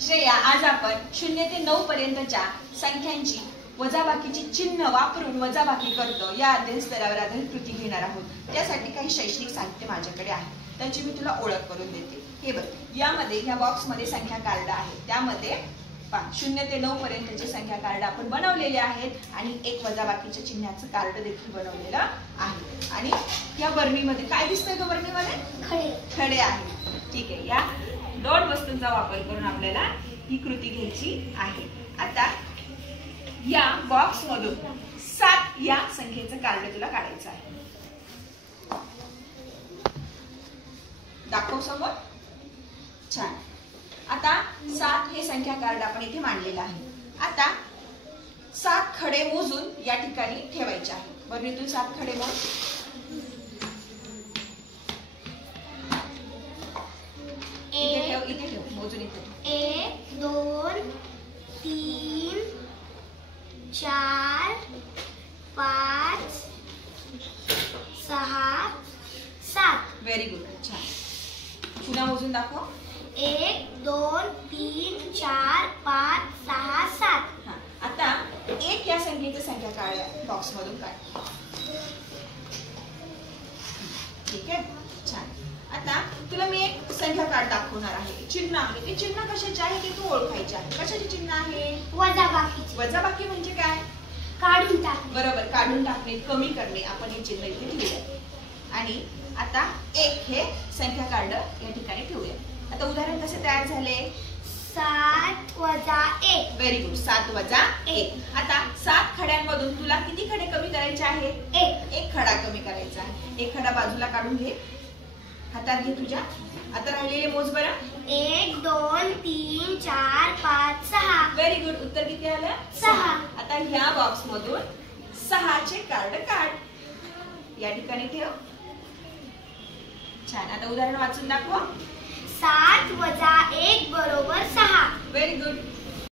श्रेया, आज आपण 0 ते 9 पर्यंतच्या संख्यांची वजाबाकीची चिन्ह वापरून वजाबाकी करतो या अध्ययन स्तरावर आधारित कृती घेणार आहोत। त्यासाठी काही शैक्षणिक साहित्य माझ्याकडे आहे, त्याची मी तुला ओळख करून देते। हे बघ, यामध्ये या बॉक्समध्ये संख्या कार्ड आहे, त्यामध्ये 0 ते 9 पर्यंतचे संख्या कार्ड आपण बनवलेले आहेत आणि एक वजाबाकीच्या चिन्हाचं कार्ड देखील बनवलेलं आहे। आणि या बरणीमध्ये काय दिसतंय ग? बरणीमध्ये खडे आहे। ठीक आहे, या दोन वस्तूंचा वापर करून आपल्याला ही कृती घ्यायची आहे। आता या बॉक्स मधून 7 या संख्येचं कार्ड तुला काढायचं आहे। दाखव समोर। छान। आता 7 हे संख्या कार्ड आपण इथे मांडलेलं आहे। आता 7 खडे मोजून या ठिकाणी ठेवायचे आहे। बरणीतून 7 खडे मोज। इथे ठेव मोजून इथे। 1 2 3 4 5 6 7। व्हेरी गुड, छान। पुन्हा मोजून दाखव। 1 2 3 4 5 6 7। आता 1 या संख्येची संख्या काढ बॉक्स मधून काढ। ठीक आहे, छान। आता तुला मी एक संख्या कार्ड दाखवणार आहे। चिन्ह आहे, ते चिन्ह कशाचे आहे ते तू ओळखायचे आहे। कशाचे चिन्ह आहे? वजाबाकीचे। वजाबाकी म्हणजे काय? काढून टाकणे। बरोबर, काढून टाकणे, कमी करणे। आपण हे चिन्ह इथे लिहिले आणि आता 1 हे संख्या कार्ड या ठिकाणी ठेवूया। आता उदाहरण कसे तयार झाले? 7 - 1। Very good, 7 - 1। आता 7 खड्यांमधून तुला किती खडे कमी करायचे आहे? 1 खडा कमी करायचा आहे। 1 खडा बाजूला काढून घे, हातात घे तुझ्या। आता राहिलेले मोज बरं। 1 2 3 4 5 6। व्हेरी गुड, उत्तर किती आलं? 6। आता ह्या बॉक्स मधून 6 चे कार्ड काढ, या ठिकाणी ठेव। छान। आता उदाहरण वाचून दाखव। 7 - 1 = 6। Very good.